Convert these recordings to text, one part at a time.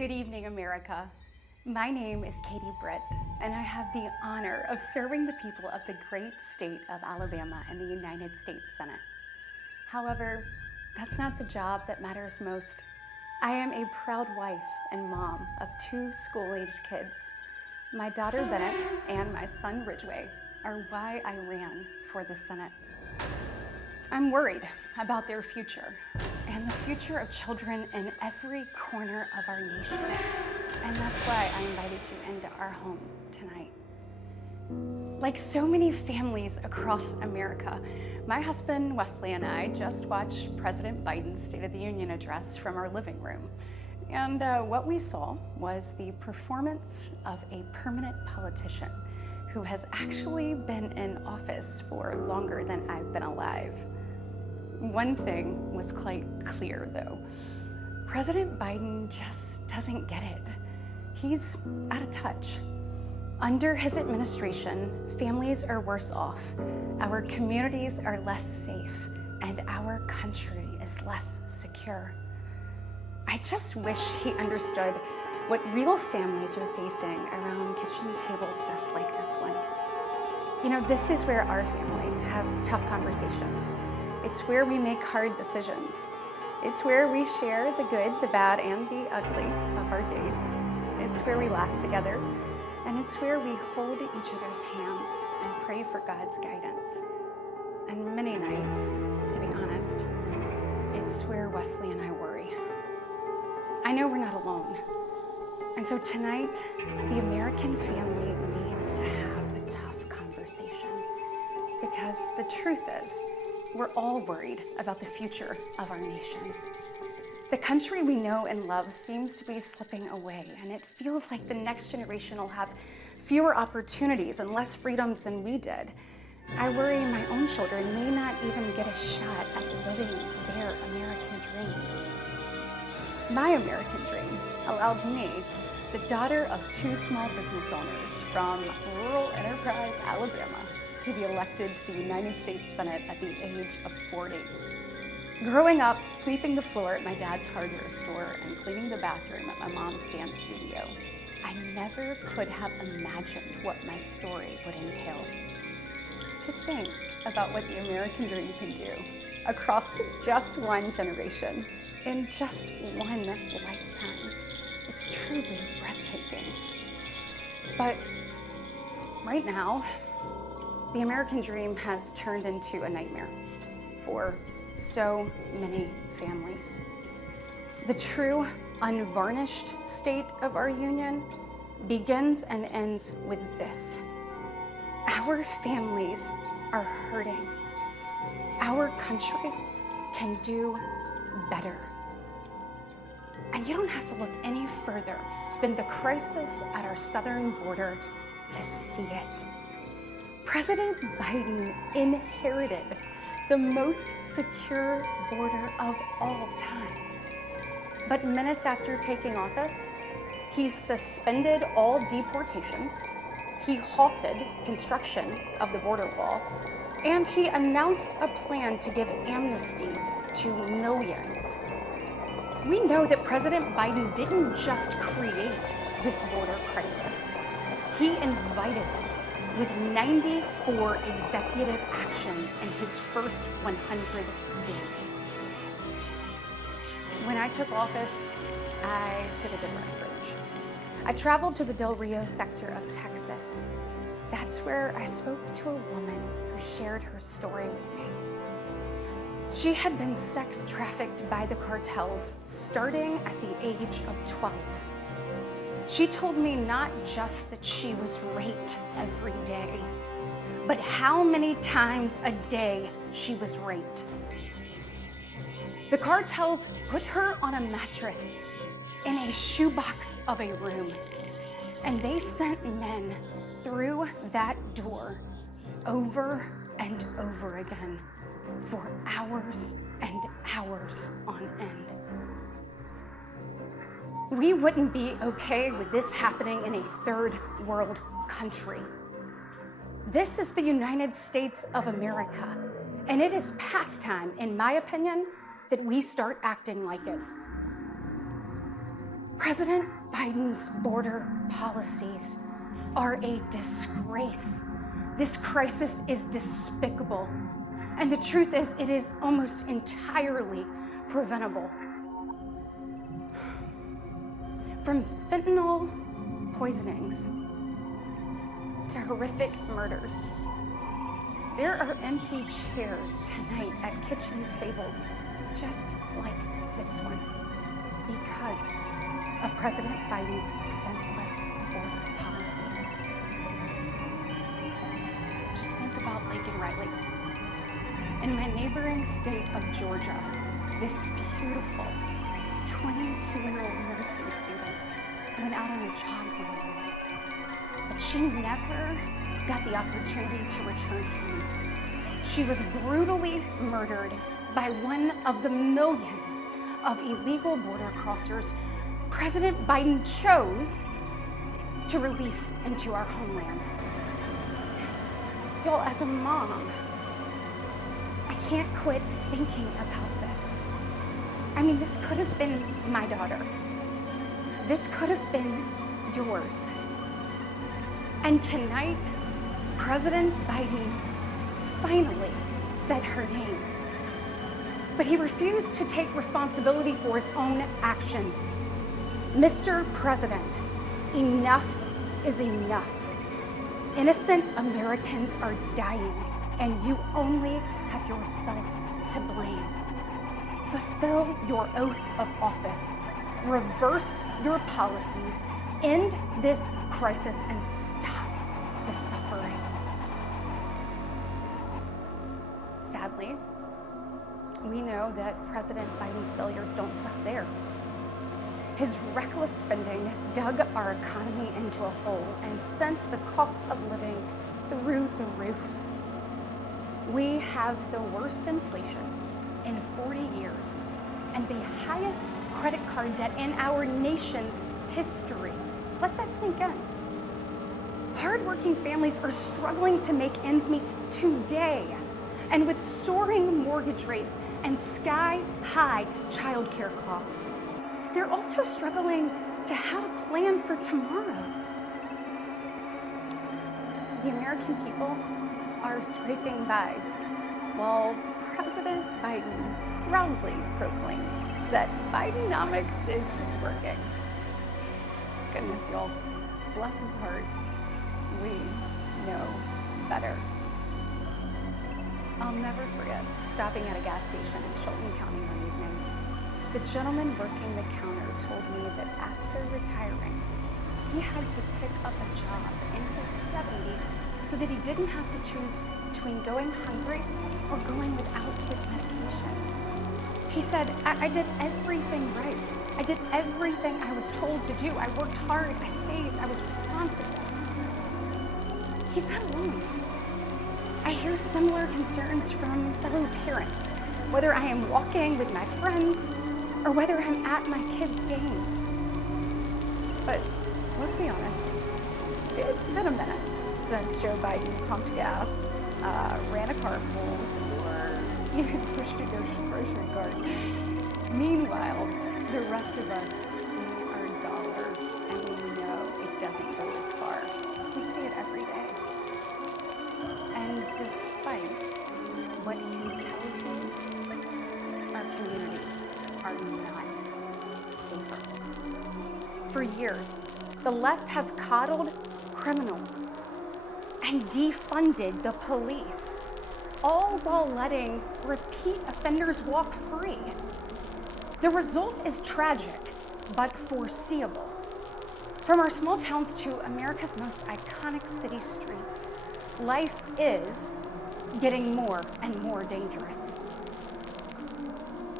Good evening, America. My name is Katie Britt, and I have the honor of serving the people of the great state of Alabama in the United States Senate. However, that's not the job that matters most. I am a proud wife and mom of 2 school-aged kids. My daughter Bennett and my son Ridgway are why I ran for the Senate. I'm worried about their future and the future of children in every corner of our nation. And that's why I invited you into our home tonight. Like so many families across America, my husband Wesley and I just watched President Biden's State of the Union address from our living room. And what we saw was the performance of a permanent politician who has actually been in office for longer than I've been alive. One thing was quite clear, though. President Biden just doesn't get it. He's out of touch. Under his administration, families are worse off, our communities are less safe, and our country is less secure. I just wish he understood what real families are facing around kitchen tables just like this one. You know, this is where our family has tough conversations. It's where we make hard decisions. It's where we share the good, the bad, and the ugly of our days. It's where we laugh together, and it's where we hold each other's hands and pray for God's guidance. And many nights, to be honest, it's where Wesley and I worry. I know we're not alone. And so tonight, the American family needs to have a tough conversation, because the truth is, we're all worried about the future of our nation. The country we know and love seems to be slipping away, and it feels like the next generation will have fewer opportunities and less freedoms than we did. I worry my own children may not even get a shot at living their American dreams. My American dream allowed me, the daughter of 2 small business owners from rural Enterprise, Alabama, to be elected to the United States Senate at the age of 40. Growing up, sweeping the floor at my dad's hardware store and cleaning the bathroom at my mom's dance studio, I never could have imagined what my story would entail. To think about what the American dream can do across just one generation, in just one lifetime, it's truly breathtaking. But right now, the American dream has turned into a nightmare for so many families. The true, unvarnished state of our union begins and ends with this. Our families are hurting. Our country can do better. And you don't have to look any further than the crisis at our southern border to see it. President Biden inherited the most secure border of all time. But minutes after taking office, he suspended all deportations, he halted construction of the border wall, and he announced a plan to give amnesty to millions. We know that President Biden didn't just create this border crisis, he invited it with 94 executive actions in his first 100 days. When I took office, I took a different approach. I traveled to the Del Rio sector of Texas. That's where I spoke to a woman who shared her story with me. She had been sex trafficked by the cartels starting at the age of 12. She told me not just that she was raped every day, but how many times a day she was raped. The cartels put her on a mattress in a shoebox of a room, and they sent men through that door over and over again for hours and hours on end. We wouldn't be okay with this happening in a third world country. This is the United States of America, and it is past time, in my opinion, that we start acting like it. President Biden's border policies are a disgrace. This crisis is despicable. And the truth is, it is almost entirely preventable. From fentanyl poisonings to horrific murders, there are empty chairs tonight at kitchen tables just like this one because of President Biden's senseless border policies. Just think about Lincoln Riley. In my neighboring state of Georgia, this beautiful 22-year-old nursing student went out on a jog one morning, but she never got the opportunity to return home. She was brutally murdered by one of the millions of illegal border crossers President Biden chose to release into our homeland. Y'all, as a mom, I can't quit thinking about this. I mean, this could have been my daughter. This could have been yours. And tonight, President Biden finally said her name. But he refused to take responsibility for his own actions. Mr. President, enough is enough. Innocent Americans are dying, and you only have yourself to blame. Fulfill your oath of office. Reverse your policies. End this crisis and stop the suffering. Sadly, we know that President Biden's failures don't stop there. His reckless spending dug our economy into a hole and sent the cost of living through the roof. We have the worst inflation in 40 years and the highest credit card debt in our nation's history. Let that sink in. Hardworking families are struggling to make ends meet today. And with soaring mortgage rates and sky-high childcare costs, they're also struggling to how to plan for tomorrow. The American people are scraping by while President Biden proudly proclaims that Bidenomics is working. Goodness, y'all, bless his heart, we know better. I'll never forget stopping at a gas station in Shelton County one evening. The gentleman working the counter told me that after retiring, he had to pick up a job in his 70s so that he didn't have to choose between going hungry or going without his medication. He said, I did everything right. I did everything I was told to do. I worked hard, I saved, I was responsible. He's not alone. I hear similar concerns from fellow parents, whether I am walking with my friends or whether I'm at my kids' games. But let's be honest, it's been a minute since Joe Biden pumped gas, ran a carpool, or even pushed a grocery cart. Meanwhile, the rest of us see our dollar and we know it doesn't go as far. We see it every day. And despite what he tells you, our communities are not safer. For years, the left has coddled criminals and defunded the police, all while letting repeat offenders walk free. The result is tragic, but foreseeable. From our small towns to America's most iconic city streets, life is getting more and more dangerous.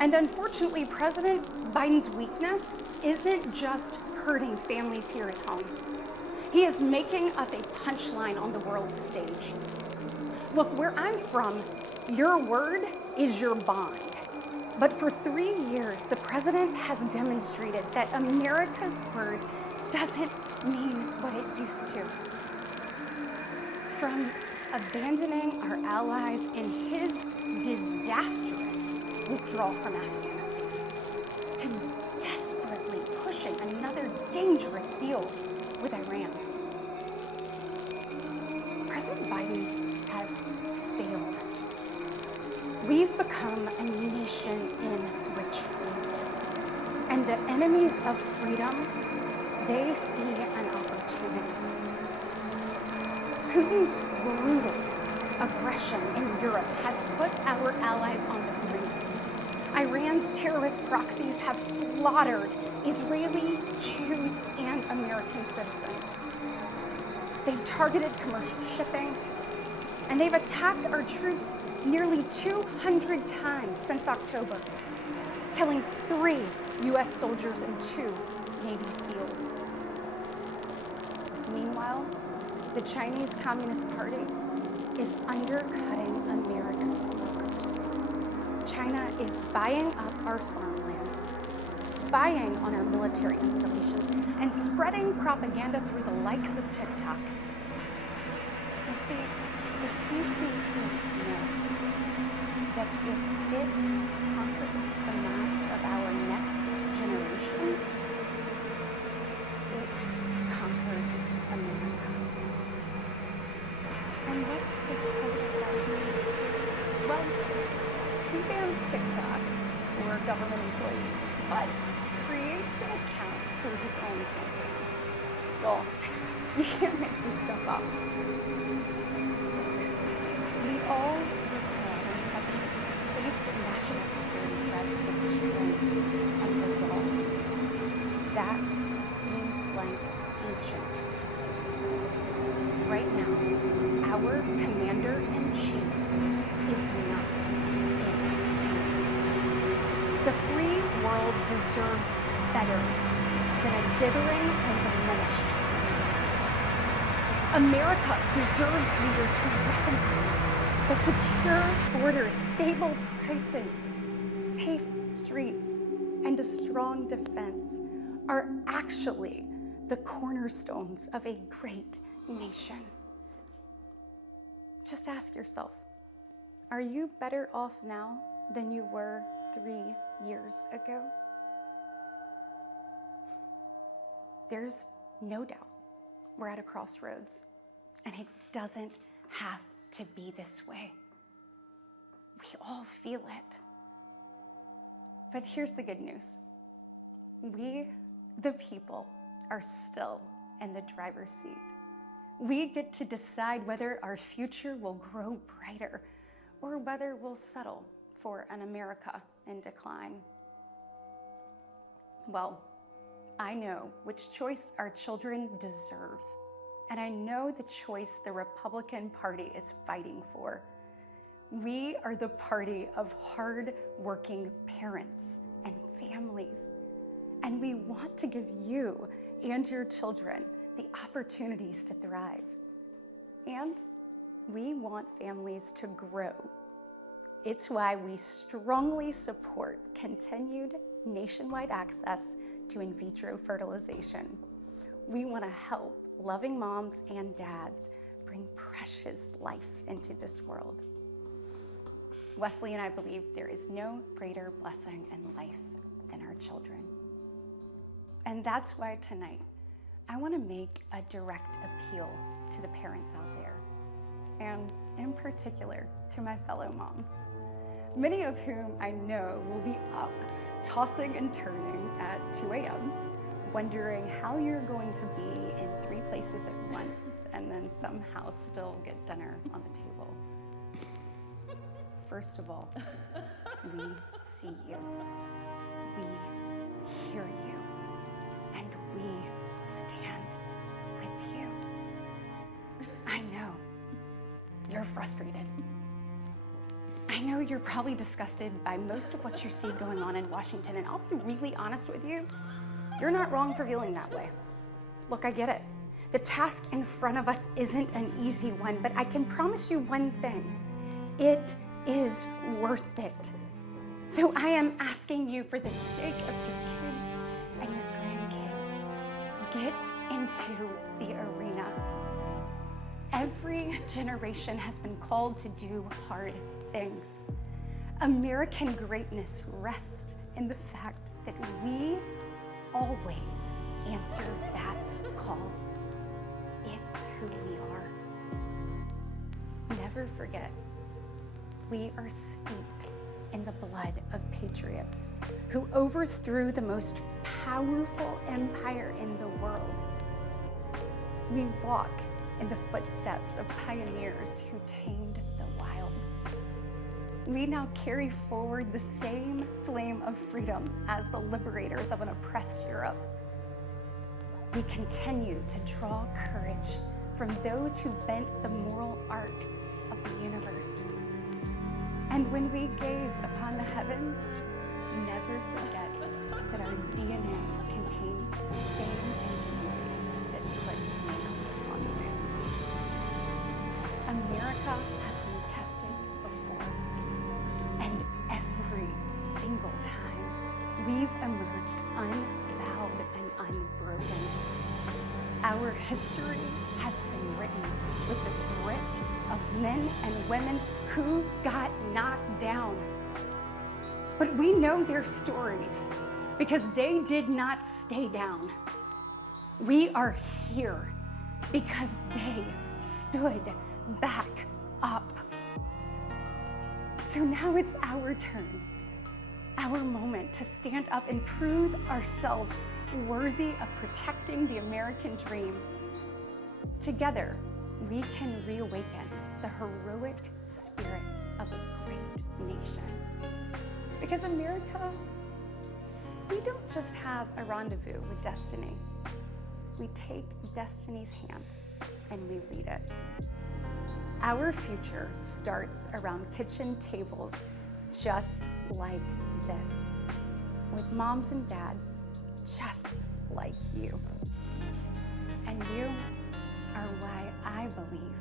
And unfortunately, President Biden's weakness isn't just hurting families here at home. He is making us a punchline on the world stage. Look, where I'm from, your word is your bond. But for 3 years, the president has demonstrated that America's word doesn't mean what it used to. From abandoning our allies in his disastrous withdrawal from Afghanistan to desperately pushing another dangerous deal with Iran. President Biden has failed. We've become a nation in retreat. And the enemies of freedom, they see an opportunity. Putin's brutal aggression in Europe has put our allies on the brink. Iran's terrorist proxies have slaughtered Israeli, Jews, and American citizens. They've targeted commercial shipping, and they've attacked our troops nearly 200 times since October, killing 3 U.S. soldiers and 2 Navy SEALs. Meanwhile, the Chinese Communist Party is undercutting America's workers. China is buying up our farmland, spying on our military installations, and spreading propaganda through the likes of TikTok. You see, the CCP knows that if it conquers the minds of our next generation, it conquers America. And what does President Biden do? Well, he bans TikTok for government employees, but creates an account for his own campaign. Well, you can't make this stuff up. We all recall when presidents faced national security threats with strength and resolve. That seems like ancient history. Right now, our commander-in-chief is not in command. The free world deserves better than a dithering and diminished leader. America deserves leaders who recognize that secure borders, stable prices, safe streets, and a strong defense are actually the cornerstones of a great nation. Just ask yourself, are you better off now than you were 3 years ago? There's no doubt we're at a crossroads, and it doesn't have to be this way. We all feel it. But here's the good news. We, the people, are still in the driver's seat. We get to decide whether our future will grow brighter or whether we'll settle for an America in decline. Well, I know which choice our children deserve, and I know the choice the Republican Party is fighting for. We are the party of hard-working parents and families, and we want to give you and your children the opportunities to thrive. And we want families to grow. It's why we strongly support continued nationwide access to in vitro fertilization. We want to help loving moms and dads bring precious life into this world. Wesley and I believe there is no greater blessing in life than our children. And that's why tonight, I want to make a direct appeal to the parents out there, and in particular to my fellow moms, many of whom I know will be up, tossing and turning at 2 a.m., wondering how you're going to be in 3 places at once and then somehow still get dinner on the table. First of all, we see you, we hear you, and we stand with you. I know you're frustrated. I know you're probably disgusted by most of what you see going on in Washington, and I'll be really honest with you, you're not wrong for feeling that way. Look, I get it. The task in front of us isn't an easy one, but I can promise you one thing. It is worth it. So I am asking you, for the sake of your kids and your grandkids, get into the arena. Every generation has been called to do hard things. American greatness rests in the fact that we always answer that never forget, we are steeped in the blood of patriots who overthrew the most powerful empire in the world. We walk in the footsteps of pioneers who tamed the wild. We now carry forward the same flame of freedom as the liberators of an oppressed Europe. We continue to draw courage from those who bent the moral arc of the universe. And when we gaze upon the heavens, never forget that our DNA contains the same ingenuity that put man on the moon. America has been tested before, and every single time, we've emerged unbowed and unbroken. Our history has been written with the grit of men and women who got knocked down. But we know their stories because they did not stay down. We are here because they stood back up. So now it's our turn, our moment to stand up and prove ourselves worthy of protecting the American dream. Together, we can reawaken the heroic spirit of a great nation. Because America, we don't just have a rendezvous with destiny. We take destiny's hand and we lead it. Our future starts around kitchen tables just like this, with moms and dads just like you. And you are why I believe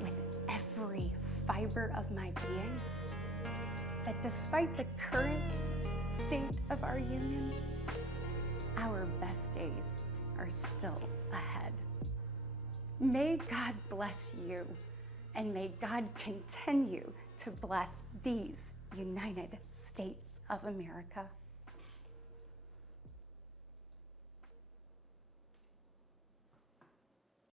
with every fiber of my being that despite the current state of our union, our best days are still ahead. May God bless you, and may God continue to bless these United States of America.